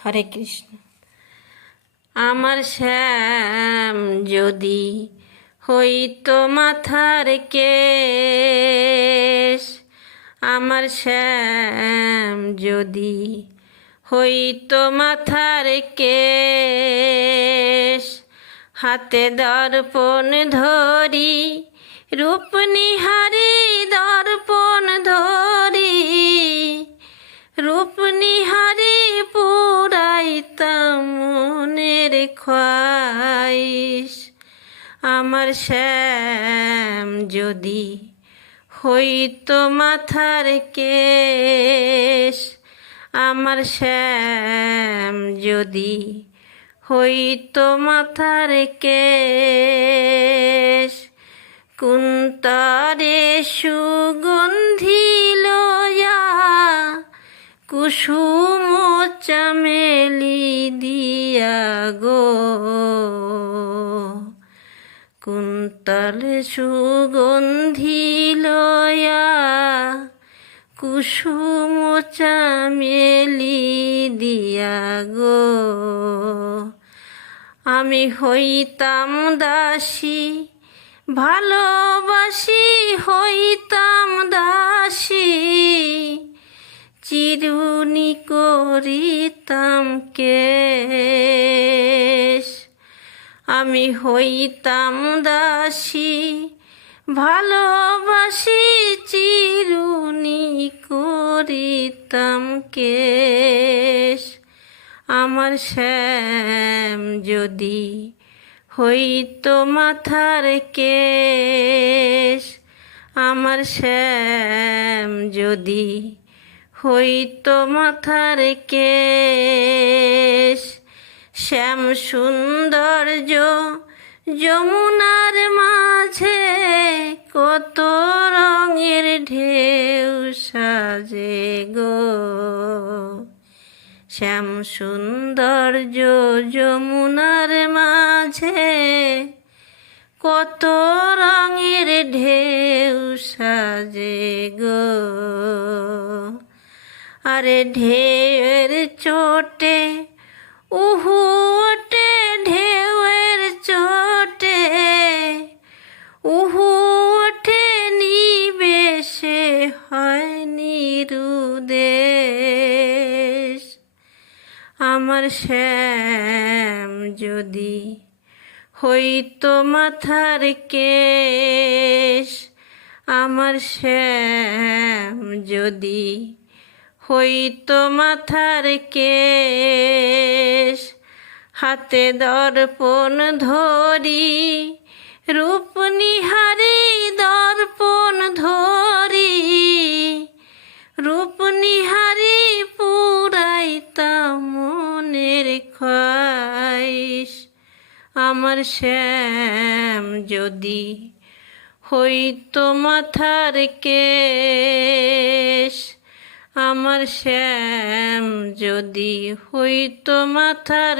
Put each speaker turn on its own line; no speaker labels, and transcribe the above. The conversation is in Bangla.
হরে কৃষ্ণ। আমার শ্যাম যদি হইতো মাথার কেশ, আমার শ্যাম যদি হইতো মাথার কেশ, হাতে দর্পণ ধরি, রূপ নিহারি দর্পণ ধরি মনের আমার শ্যাম যদি হইতো মাথার কেশ, আমার শ্যাম যদি হইতো মাথার কেশ, কুন্তরে সুগন্ধি লয়া কুসুম চামেলি দিয়া কুন্তল সুগন্ধি লয়া কুসুম চামেলি দিয়া গো। আমি হইতাম দাসী, ভালোবাসি হইতাম দাসী, চিরুনি করিতাম কেশ আমি হইতাম দাসী, ভালোবাসি চিরুনি করিতাম কেশ। আমার শ্যাম যদি হইতো মাথার কেশ, আমার শ্যাম যদি হইতো মাথার কেশ। শ্যাম সৌন্দর্য যমুনার মাঝে কত রঙের ঢেউ সাজে গো। শ্যাম সৌন্দর্য যমুনার মাঝে কত রঙের ঢেউ সাজে গো। আরে ঢেউয়ের চোটে উহু ওটে ঢেউয়ের চোটে। উহু নিবেশে হয় নিরুদেশ আমার শ্যাম যদি হইতো মাথার কেশ, আমার শ্যাম যদি হইতো মাথার কেশ, হাতে দর্পণ ধরি, রূপ নিহারি দর্পণ ধরি, রূপ নিহারি পুরাইতাম মনের খাইশ। আমার শ্যাম যদি হইতো মাথার কেশ আমার শ্যাম যদি হইতো মাথার